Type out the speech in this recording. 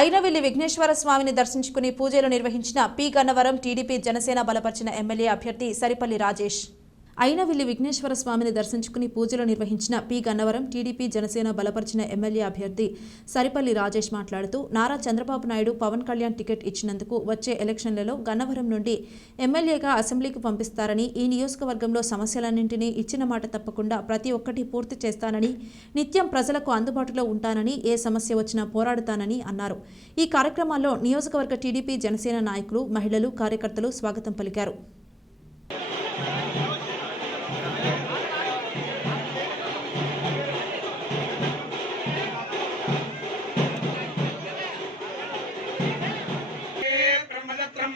ఐనవెల్లి విఘ్నేశ్వర స్వామిని దర్శించుకుని పూజలు నిర్వహించిన పి గన్నవరం టీడీపీ జనసేన బలపరిచిన ఎమ్మెల్యే అభ్యర్థి సరిపల్లి రాజేష్. ఐనవెల్లి విఘ్నేశ్వర స్వామిని దర్శించుకుని పూజలు నిర్వహించిన పి. గన్నవరం టీడీపీ జనసేన బలపరిచిన ఎమ్మెల్యే అభ్యర్థి సరిపల్లి రాజేష్ మాట్లాడుతూ నారా చంద్రబాబు నాయుడు పవన్ కళ్యాణ్ టికెట్ ఇచ్చినందుకు వచ్చే ఎలక్షన్లలో గన్నవరం నుండి ఎమ్మెల్యేగా అసెంబ్లీకి పంపిస్తారని ఈ నియోజకవర్గంలో సమస్యలన్నింటినీ ఇచ్చిన మాట తప్పకుండా ప్రతి ఒక్కటి పూర్తి చేస్తానని నిత్యం ప్రజలకు అందుబాటులో ఉంటానని ఏ సమస్య వచ్చినా పోరాడుతానని అన్నారు. ఈ కార్యక్రమాల్లో నియోజకవర్గ టీడీపీ జనసేన నాయకులు మహిళలు కార్యకర్తలు స్వాగతం పలికారు.